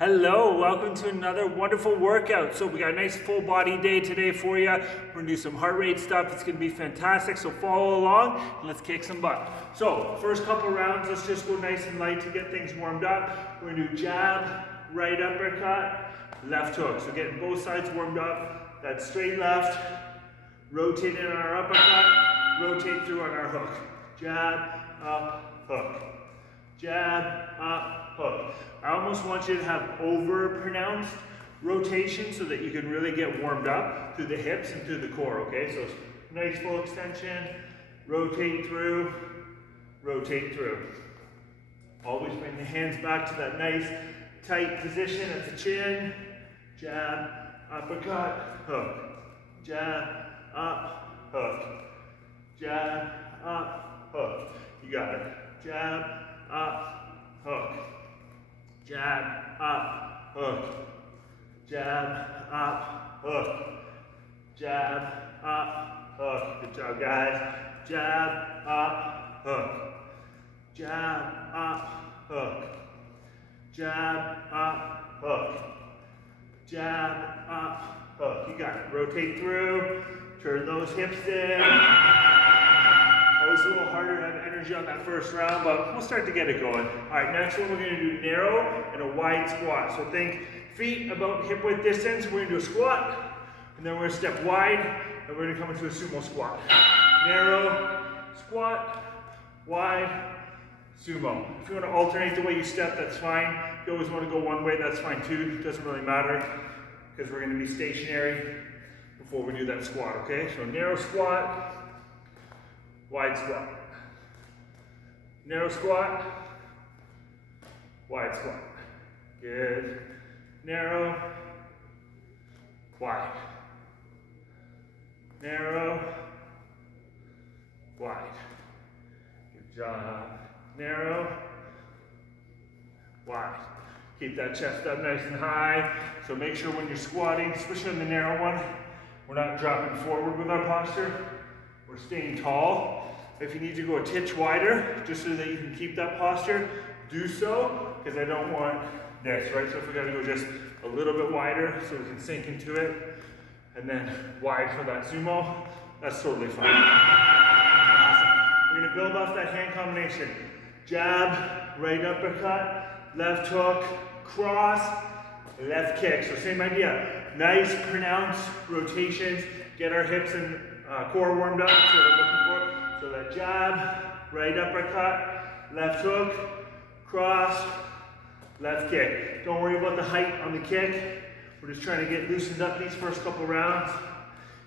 Hello, welcome to another wonderful workout. So we got a nice full body day today for you. We're gonna do some heart rate stuff. It's gonna be fantastic. So follow along and let's kick some butt. So first couple rounds, let's just go nice and light to get things warmed up. We're gonna do jab, right uppercut, left hook. So getting both sides warmed up. That straight left, rotate in on our uppercut, rotate through on our hook. Jab, up, hook. Jab, up, hook. I almost want you to have over-pronounced rotation so that you can really get warmed up through the hips and through the core, okay? So nice full extension, rotate through, rotate through. Always bring the hands back to that nice tight position at the chin. Jab, uppercut, hook. Jab, up, hook. Jab, up, hook. You got it. Jab, up, hook. Jab, up, hook. Jab, up, hook. Jab, up, hook. Good job, guys. Jab, up, hook. Jab, up, hook. Jab, up, hook. Jab, up, hook. You got it. Rotate through. Turn those hips in. Always a little harder to have energy on that first round, but we'll start to get it going. All right, next one we're going to do narrow and a wide squat. So think feet about hip width distance. We're going to do a squat, and then we're going to step wide, and we're going to come into a sumo squat. Narrow, squat, wide, sumo. If you want to alternate the way you step, that's fine. If you always want to go one way, that's fine too. It doesn't really matter because we're going to be stationary before we do that squat, okay? So narrow squat, wide squat. Narrow squat, wide squat. Good. Narrow, wide. Narrow, wide. Good job. Narrow, wide. Keep that chest up nice and high. So make sure when you're squatting, especially on the narrow one, we're not dropping forward with our posture. We're staying tall. If you need to go a titch wider, just so that you can keep that posture, do so, because I don't want this, right? So if we gotta go just a little bit wider so we can sink into it, and then wide for that sumo, that's totally fine. Awesome. We're gonna build off that hand combination. Jab, right uppercut, left hook, cross, left kick. So same idea. Nice pronounced rotations. Get our hips and core warmed up. That's what we're looking for. So that jab, right uppercut, left hook, cross, left kick. Don't worry about the height on the kick. We're just trying to get loosened up these first couple rounds.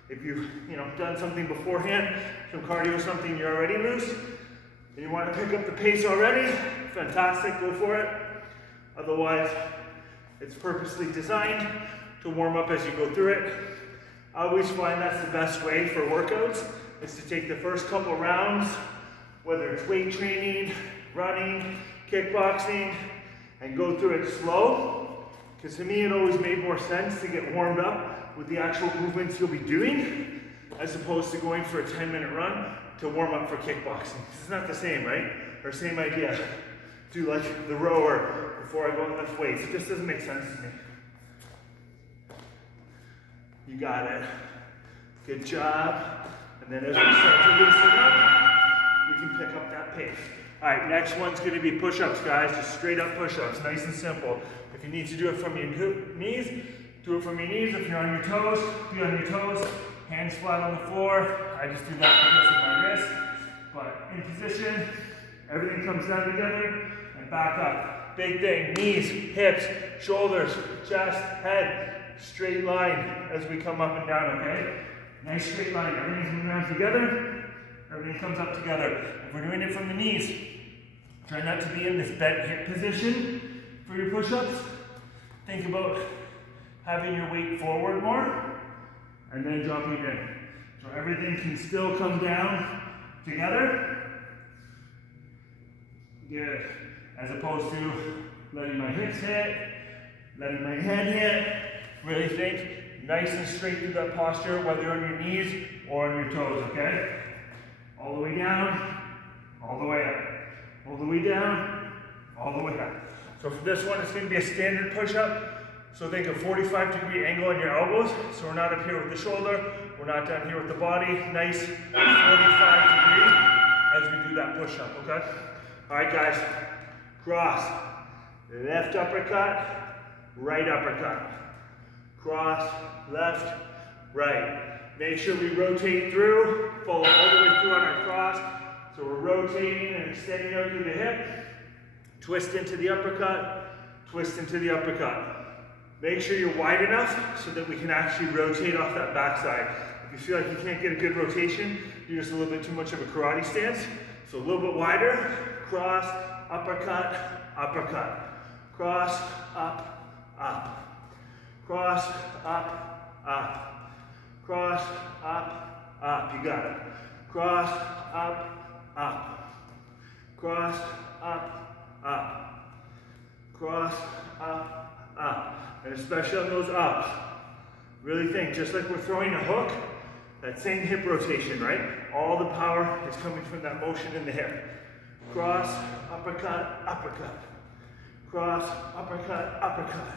If you've done something beforehand, some cardio, something you're already loose, and you want to pick up the pace already, fantastic, go for it. Otherwise, it's purposely designed to warm up as you go through it. I always find that's the best way for workouts, is to take the first couple rounds, whether it's weight training, running, kickboxing, and go through it slow. Because to me, it always made more sense to get warmed up with the actual movements you'll be doing, as opposed to going for a 10-minute run to warm up for kickboxing. It's not the same, right? Or same idea. Do like the rower before I go and lift weights. It just doesn't make sense to me. You got it. Good job. And then as we start to loosen up, we can pick up that pace. All right, next one's going to be push-ups, guys. Just straight up push-ups, nice and simple. If you need to do it from your knees, do it from your knees. If you're on your toes, be on your toes. Hands flat on the floor. I just do that because of my wrist. But in position, everything comes down together and back up. Big thing, knees, hips, shoulders, chest, head. Straight line as we come up and down, okay? Nice straight line. Everything's coming down together. Everything comes up together. If we're doing it from the knees, try not to be in this bent hip position for your push-ups. Think about having your weight forward more and then dropping it in. So everything can still come down together. Good. As opposed to letting my hips hit, letting my head hit. Really think nice and straight through that posture, whether on your knees or on your toes, okay? All the way down, all the way up. All the way down, all the way up. So for this one, it's going to be a standard push-up. So think a 45-degree angle on your elbows. So we're not up here with the shoulder. We're not down here with the body. Nice 45 degree as we do that push-up, okay? All right, guys. Cross. Left uppercut, right uppercut. Cross, left, right. Make sure we rotate through, follow all the way through on our cross. So we're rotating and extending out through the hip. Twist into the uppercut, twist into the uppercut. Make sure you're wide enough so that we can actually rotate off that backside. If you feel like you can't get a good rotation, you're just a little bit too much of a karate stance. So a little bit wider, cross, uppercut, uppercut. Cross, up, up. Cross, up, up. Cross, up, up. You got it. Cross, up, up. Cross, up, up. Cross, up, up. And especially on those ups, really think, just like we're throwing a hook, that same hip rotation, right? All the power is coming from that motion in the hip. Cross, uppercut, uppercut. Cross, uppercut, uppercut.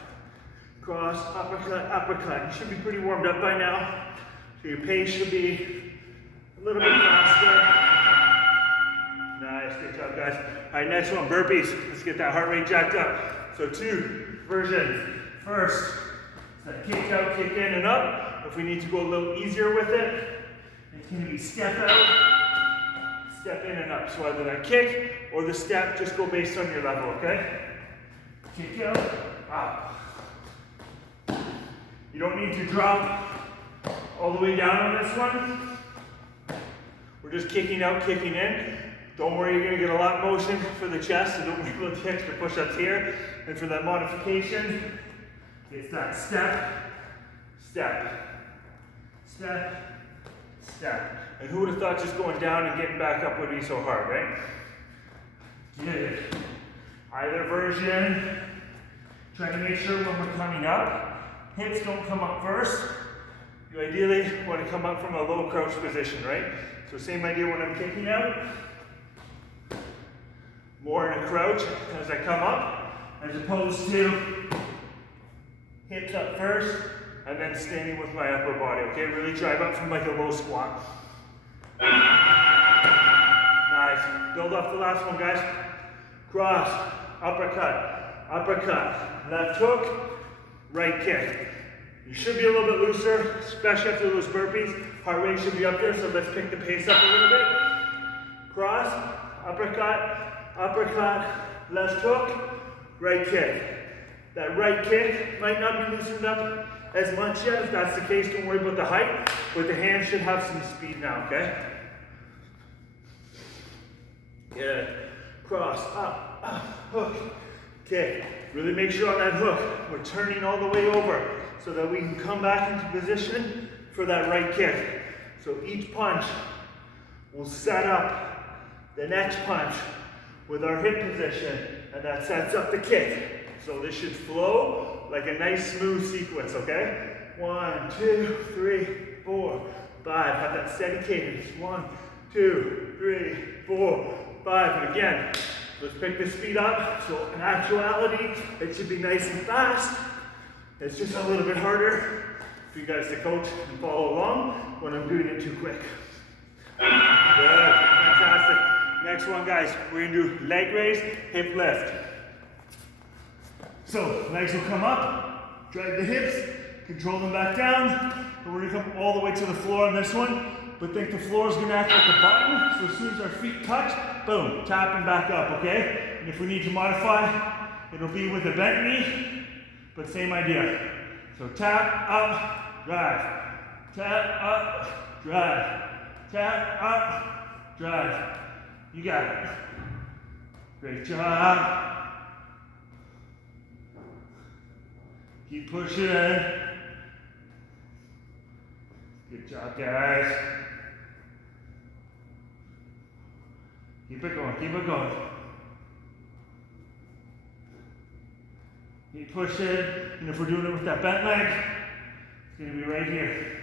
Cross, uppercut, uppercut. You should be pretty warmed up by now. So your pace should be a little bit faster. Nice, good job, guys. All right, next one, burpees. Let's get that heart rate jacked up. So 2 versions. First, that kick out, kick in and up. If we need to go a little easier with it, it's going to be step out, step in and up. So either that kick or the step, just go based on your level, okay? Kick out, up. You don't need to drop all the way down on this one. We're just kicking out, kicking in. Don't worry, you're going to get a lot of motion for the chest, so don't worry about the extra push-ups here. And for that modification, it's that step, step, step, step. And who would have thought just going down and getting back up would be so hard, right? Good. Either version. Try to make sure when we're coming up, hips don't come up first. You ideally want to come up from a low crouch position, right? So same idea when I'm kicking out. More in a crouch as I come up, as opposed to hips up first, and then standing with my upper body, okay? Really drive up from like a low squat. Nice. Build off the last one, guys. Cross, uppercut, uppercut, left hook, right kick. You should be a little bit looser, especially after those burpees. Heart rate should be up there, so let's pick the pace up a little bit. Cross, uppercut, uppercut, left hook, right kick. That right kick might not be loosened up as much yet. If that's the case, don't worry about the height, but the hands should have some speed now, okay? Good. Cross, up, hook, kick. Really make sure on that hook, we're turning all the way over so that we can come back into position for that right kick. So each punch will set up the next punch with our hip position, and that sets up the kick. So this should flow like a nice smooth sequence, okay? 1, 2, 3, 4, 5. Have that steady cadence. 1, 2, 3, 4, 5. And again, let's pick the speed up. So in actuality, it should be nice and fast. It's just a little bit harder for you guys to coach and follow along when I'm doing it too quick. Good, fantastic. Next one, guys, we're gonna do leg raise, hip lift. So legs will come up, drag the hips, control them back down, and we're gonna come all the way to the floor on this one, but think the floor is gonna act like a button, so as soon as our feet touch, boom, tapping back up, okay? And if we need to modify, it'll be with a bent knee, but same idea. So tap, up, drive. Tap, up, drive. Tap, up, drive. You got it. Great job. Keep pushing. Good job, guys. Keep it going, keep it going. Keep pushing, and if we're doing it with that bent leg, it's gonna be right here.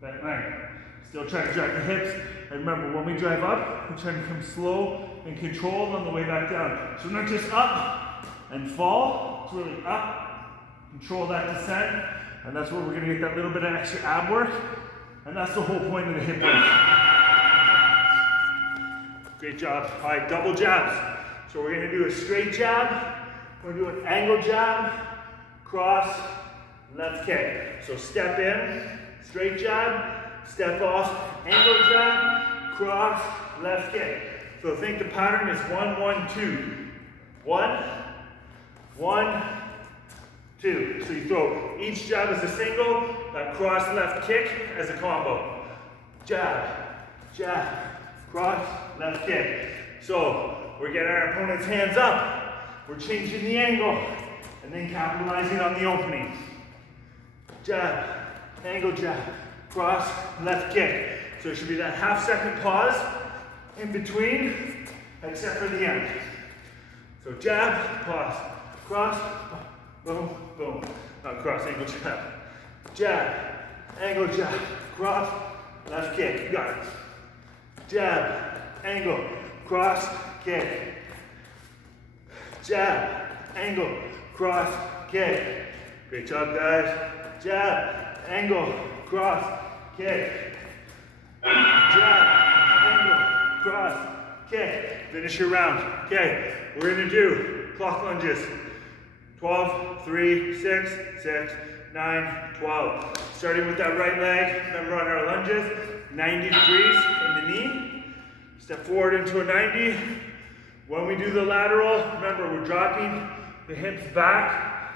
Bent leg. Still trying to drive the hips. And remember, when we drive up, we're trying to come slow and controlled on the way back down. So we're not just up and fall, it's really up, control that descent, and that's where we're gonna get that little bit of extra ab work, and that's the whole point of the hip work. Great job. All right, double jabs. So we're gonna do a straight jab, we're gonna do an angle jab, cross, left kick. So step in, straight jab, step off, angle jab, cross, left kick. So think the pattern is 1, 1, 2. 1, 1, 2. So you throw each jab as a single, that cross left kick as a combo. Jab, jab, cross, left kick. So we're getting our opponent's hands up. We're changing the angle and then capitalizing on the opening. Jab, angle jab, cross, left kick. So it should be that half-second pause in between, except for the end. So jab, pause, cross, boom, boom. Not cross, angle jab. Jab, angle jab, cross, left kick. You got it. Jab, angle, cross, kick. Jab, angle, cross, kick. Great job, guys. Jab, angle, cross, kick. Jab, angle, cross, kick. Finish your round. Okay, we're gonna do clock lunges. 12, 3, 6, 6, 9, 12. Starting with that right leg, remember on our lunges, 90 degrees in the knee. Step forward into a 90. When we do the lateral, remember we're dropping the hips back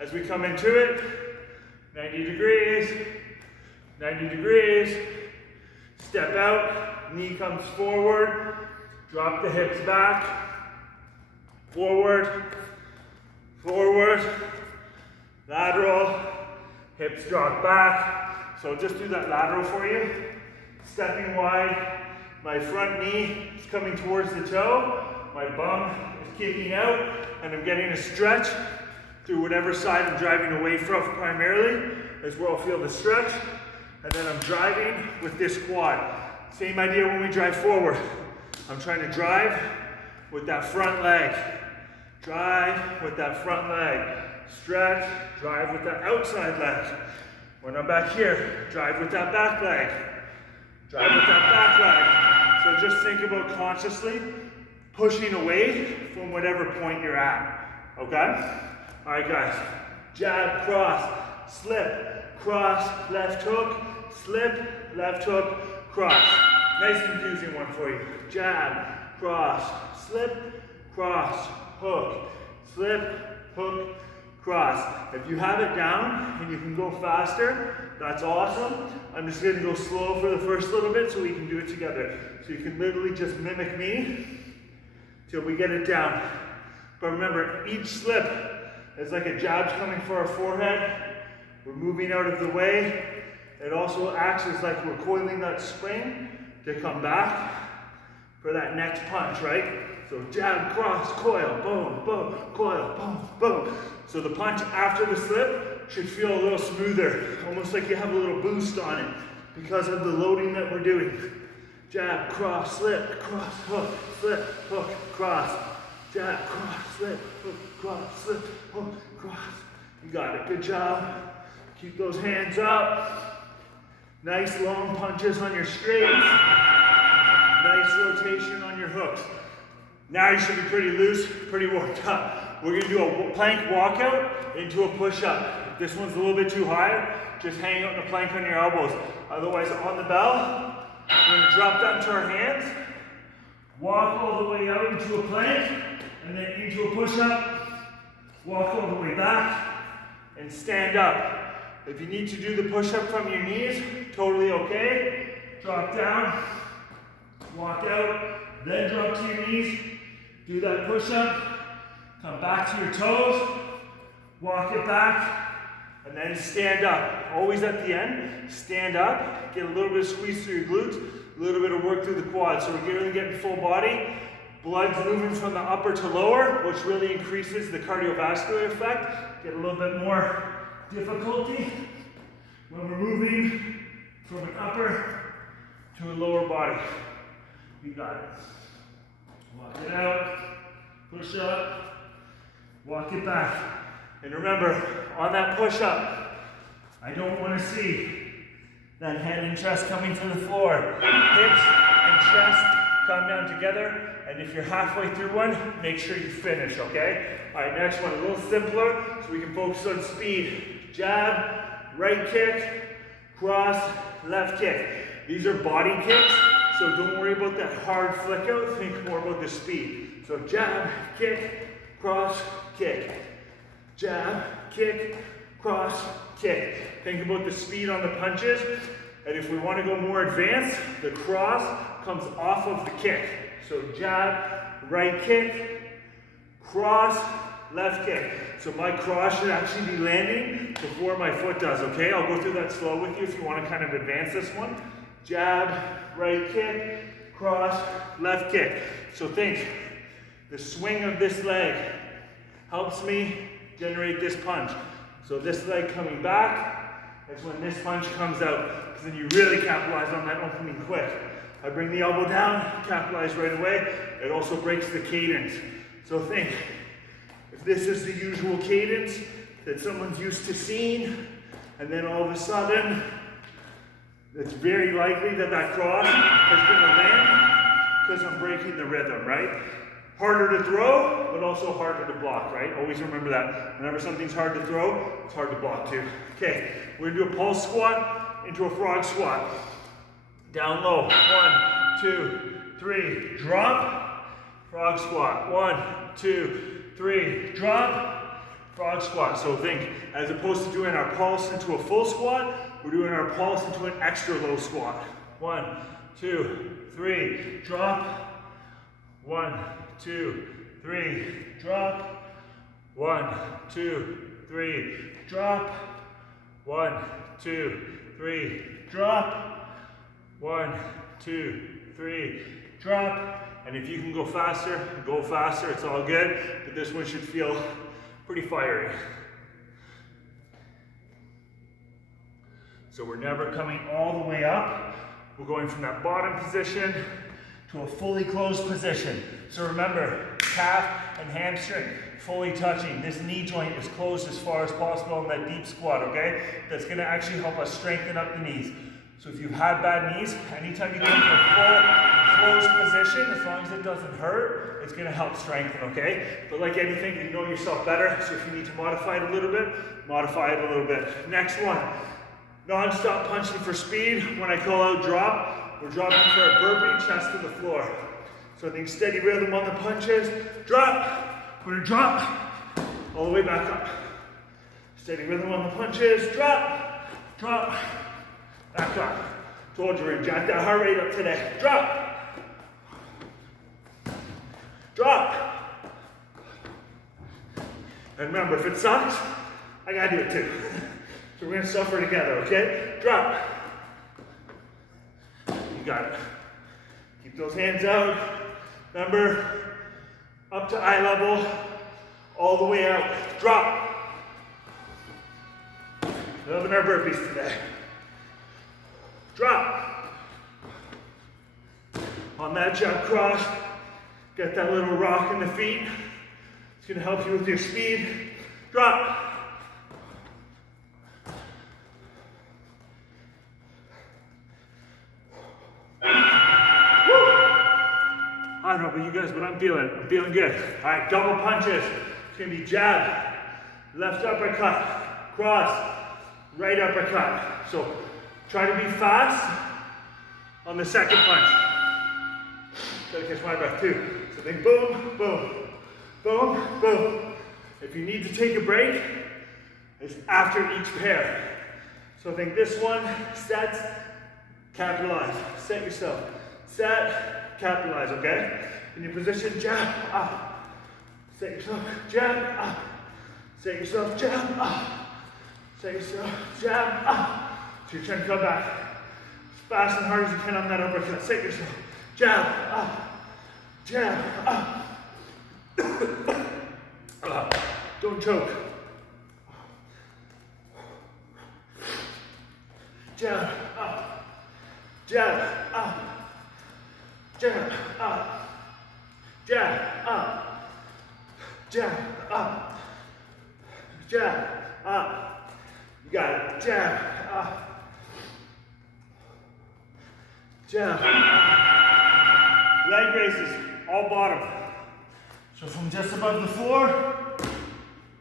as we come into it. 90 degrees, 90 degrees. Step out, knee comes forward. Drop the hips back. Forward, forward, lateral, hips drop back. So just do that lateral for you. Stepping wide, my front knee is coming towards the toe, my bum is kicking out, and I'm getting a stretch through whatever side I'm driving away from primarily, is where I'll feel the stretch. And then I'm driving with this quad. Same idea when we drive forward. I'm trying to drive with that front leg. Drive with that front leg. Stretch, drive with that outside leg. When I'm back here, drive with that back leg. Drive with that back leg. So just think about consciously pushing away from whatever point you're at. Okay? All right, guys. Jab, cross, slip, cross, left hook, slip, left hook, cross. Nice confusing one for you. Jab, cross, slip, cross, hook, slip, hook, cross. If you have it down and you can go faster, that's awesome. I'm just going to go slow for the first little bit so we can do it together. So you can literally just mimic me till we get it down. But remember, each slip is like a jab's coming for our forehead. We're moving out of the way. It also acts as like we're coiling that spring to come back for that next punch, right? So jab, cross, coil, boom, boom, coil, boom, boom. So the punch after the slip should feel a little smoother, almost like you have a little boost on it because of the loading that we're doing. Jab, cross, slip, cross, hook, slip, hook, cross. Jab, cross, slip, hook, cross, slip, hook, cross. You got it, good job. Keep those hands up. Nice long punches on your straights. Nice rotation on your hooks. Now you should be pretty loose, pretty warmed up. We're gonna do a plank walkout into a push-up. If this one's a little bit too high, just hang out in the plank on your elbows. Otherwise, on the bell, we're gonna drop down to our hands, walk all the way out into a plank, and then into a push-up, walk all the way back, and stand up. If you need to do the push-up from your knees, totally okay. Drop down, walk out, then drop to your knees, do that push-up, come back to your toes, walk it back, and then stand up. Always at the end, stand up, get a little bit of squeeze through your glutes, a little bit of work through the quads. So we're really getting full body. Blood's moving from the upper to lower, which really increases the cardiovascular effect. Get a little bit more difficulty when we're moving from an upper to a lower body. You got it. Walk it out, push up, walk it back. And remember, on that push up, I don't want to see that head and chest coming to the floor. Hips and chest come down together, and if you're halfway through one, make sure you finish, okay? All right, next one, a little simpler, so we can focus on speed. Jab, right kick, cross, left kick. These are body kicks, so don't worry about that hard flick out, think more about the speed. So jab, kick, cross, kick. Jab, kick, cross, kick. Think about the speed on the punches, and if we want to go more advanced, the cross comes off of the kick. So jab, right kick, cross, left kick. So my cross should actually be landing before my foot does, okay? I'll go through that slow with you if you want to kind of advance this one. Jab, right kick, cross, left kick. So think, the swing of this leg helps me generate this punch. So this leg coming back is when this punch comes out, because then you really capitalize on that opening quick. I bring the elbow down, capitalize right away. It also breaks the cadence. So think, if this is the usual cadence that someone's used to seeing, and then all of a sudden, it's very likely that that cross is going to land because I'm breaking the rhythm, right? Harder to throw, but also harder to block, right? Always remember that. Whenever something's hard to throw, it's hard to block too. Okay, we're gonna do a pulse squat into a frog squat. Down low, 1, 2, 3, drop, frog squat. 1, 2, 3, drop, frog squat. So think, as opposed to doing our pulse into a full squat, we're doing our pulse into an extra low squat. 1, 2, 3, drop. 1, 2, 3, drop. 1, 2, 3, drop. 1, 2, 3, drop. 1, 2, 3, drop. And if you can go faster, it's all good. But this one should feel pretty fiery. So we're never coming all the way up. We're going from that bottom position to a fully closed position. So remember, calf and hamstring fully touching. This knee joint is closed as far as possible in that deep squat, okay? That's gonna actually help us strengthen up the knees. So if you've had bad knees, anytime you go into a full closed position, as long as it doesn't hurt, it's gonna help strengthen, okay? But like anything, you know yourself better, so if you need to modify it a little bit, modify it a little bit. Next one, non-stop punching for speed. When I call out drop, we're dropping for a burpee, chest to the floor. So I think steady rhythm on the punches. Drop. We're gonna drop all the way back up. Steady rhythm on the punches. Drop. Drop. Back up. Told you we're gonna jack that heart rate up today. Drop. Drop. And remember, if it sucks, I gotta do it too. So we're gonna suffer together, okay? Drop. You got it. Keep those hands out. Remember, up to eye level, all the way out. Drop. Loving our burpees today. Drop. On that jump cross, get that little rock in the feet. It's gonna help you with your speed. Drop. I don't know about you guys, but I'm feeling good. All right, double punches. It's gonna be jab, left uppercut, cross, right uppercut. So try to be fast on the second punch. Gotta catch my breath too. So think boom, boom, boom, boom. If you need to take a break, it's after each pair. So think this one, sets, capitalize. Set yourself. Set, capitalize, okay? In your position, jab, up. Set yourself, jab, up. Set yourself, jab, up. Set yourself, jab, up. So you're trying to come back as fast and hard as you can on that uppercut. Set yourself, jab, up. Jab, up. Don't choke. Jab, up. Jab, up. jab, up, jab, up, jab, up, jab, up. You got it. Jab, up, jab. Leg raises, all bottom. So from just above the floor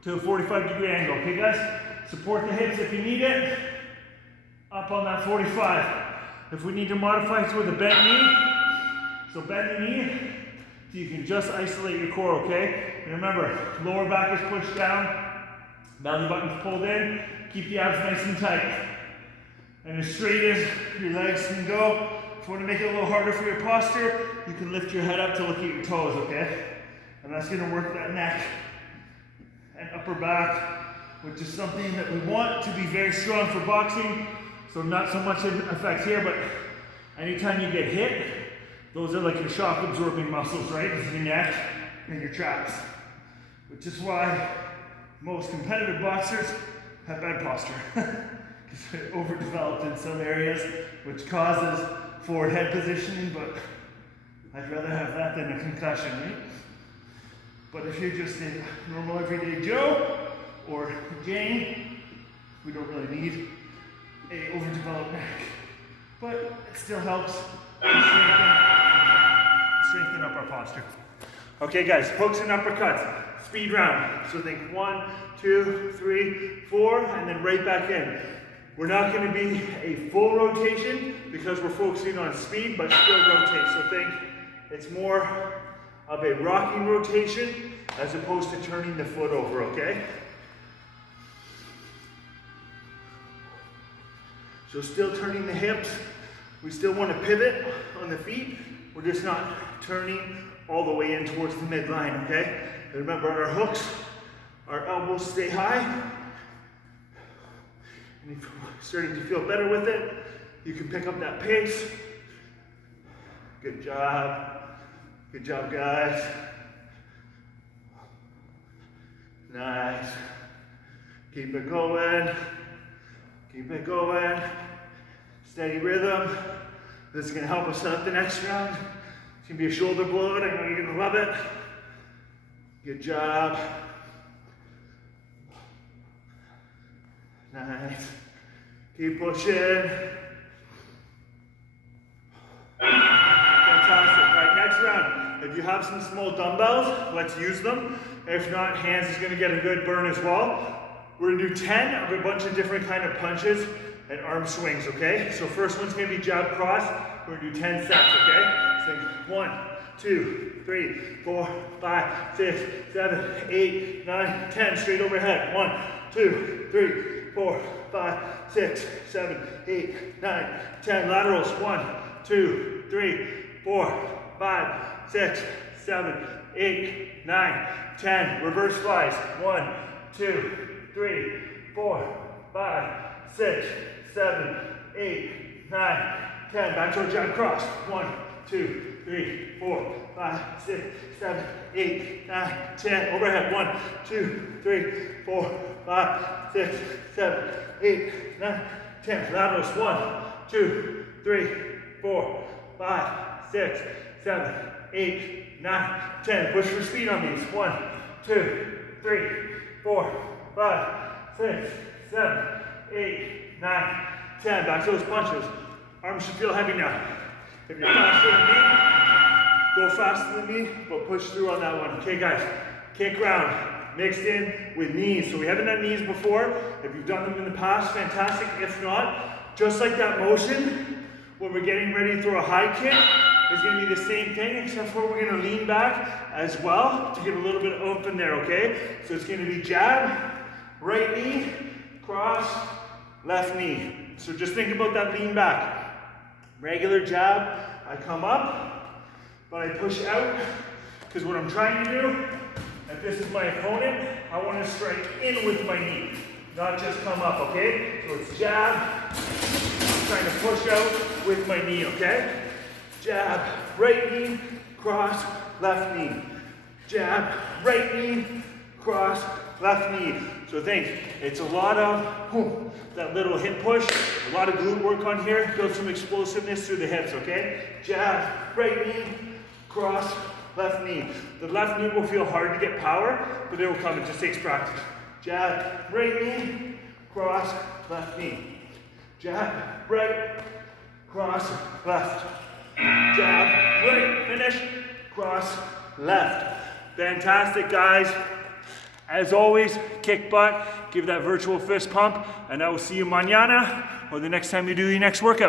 to a 45-degree angle. Okay, guys? Support the hips if you need it. Up on that 45. If we need to modify it with a bent knee, so bend the knee so you can just isolate your core, okay? And remember, lower back is pushed down, belly button's pulled in, keep the abs nice and tight. And as straight as your legs can go. If you want to make it a little harder for your posture, you can lift your head up to look at your toes, okay? And that's gonna work that neck and upper back, which is something that we want to be very strong for boxing. So not so much in effect here, but anytime you get hit, those are like your shock absorbing muscles, right? This is your neck and your traps. Which is why most competitive boxers have bad posture. Because they're overdeveloped in some areas, which causes forward head positioning, but I'd rather have that than a concussion, right? But if you're just a normal everyday Joe or Jane, we don't really need a overdeveloped neck. But it still helps strengthen up our posture. Okay guys, hooks and uppercuts, speed round. So think 1, 2, 3, 4, and then right back in. We're not going to be a full rotation because we're focusing on speed, but still rotate. So think it's more of a rocking rotation as opposed to turning the foot over, okay? So still turning the hips. We still want to pivot on the feet. We're just not turning all the way in towards the midline, okay? And remember, our hooks, our elbows stay high. And if you're starting to feel better with it, you can pick up that pace. Good job. Good job, guys. Nice. Keep it going. Keep it going. Steady rhythm. This is going to help us out the next round. It's going to be a shoulder blowout. I know you're going to love it. Good job. Nice. Keep pushing. Fantastic. All right, next round. If you have some small dumbbells, let's use them. If not, hands is going to get a good burn as well. We're going to do 10 of a bunch of different kind of punches and arm swings, okay? So first one's going to be jab cross. We're going to do 10 sets, okay? So 1, 2, 3, 4, 5, 6, 7, 8, 9, 10. Straight overhead. 1, 2, 3, 4, 5, 6, 7, 8, 9, 10. Laterals. 1, 2, 3, 4, 5, 6, 7, 8, 9, 10. Reverse flies. 1, 2, 3, 4, 5, 6, 7, 8, 9, 10. Back to our jab cross. 1, 2, 3, 4, 5, 6, 7, 8, 9, 10. Overhead. 1, 2, 3, 4, 5, 6, 7, 8, 9, 10. Laterals. 1, 2, 3, 4, 5, 6, 7, 8, 9, 10. Push for speed on these. 1, 2, 3, 4, 5, 6, 7, 8, 9, 10. Back to those punches. Arms should feel heavy now. If you're faster than me, go faster than me, but push through on that one. Okay, guys, kick round, mixed in with knees. So we haven't done knees before. If you've done them in the past, fantastic. If not, just like that motion, when we're getting ready to throw a high kick, it's going to be the same thing, except for we're going to lean back as well to get a little bit of oomph in there, okay? So it's going to be jab, right knee, cross, left knee. So just think about that lean back. Regular jab, I come up, but I push out, because what I'm trying to do, if this is my opponent, I want to strike in with my knee, not just come up, okay? So it's jab, I'm trying to push out with my knee, okay? Jab, right knee, cross, left knee. Jab, right knee, cross, left knee. So think, it's a lot of that little hip push, a lot of glute work on here, build some explosiveness through the hips, okay? Jab, right knee, cross, left knee. The left knee will feel hard to get power, but it will come, it just takes practice. Jab, right knee, cross, left knee. Jab, right, cross, left. Jab, right, finish, cross, left. Fantastic, guys. As always, kick butt, give that virtual fist pump, and I will see you mañana or the next time you do your next workout.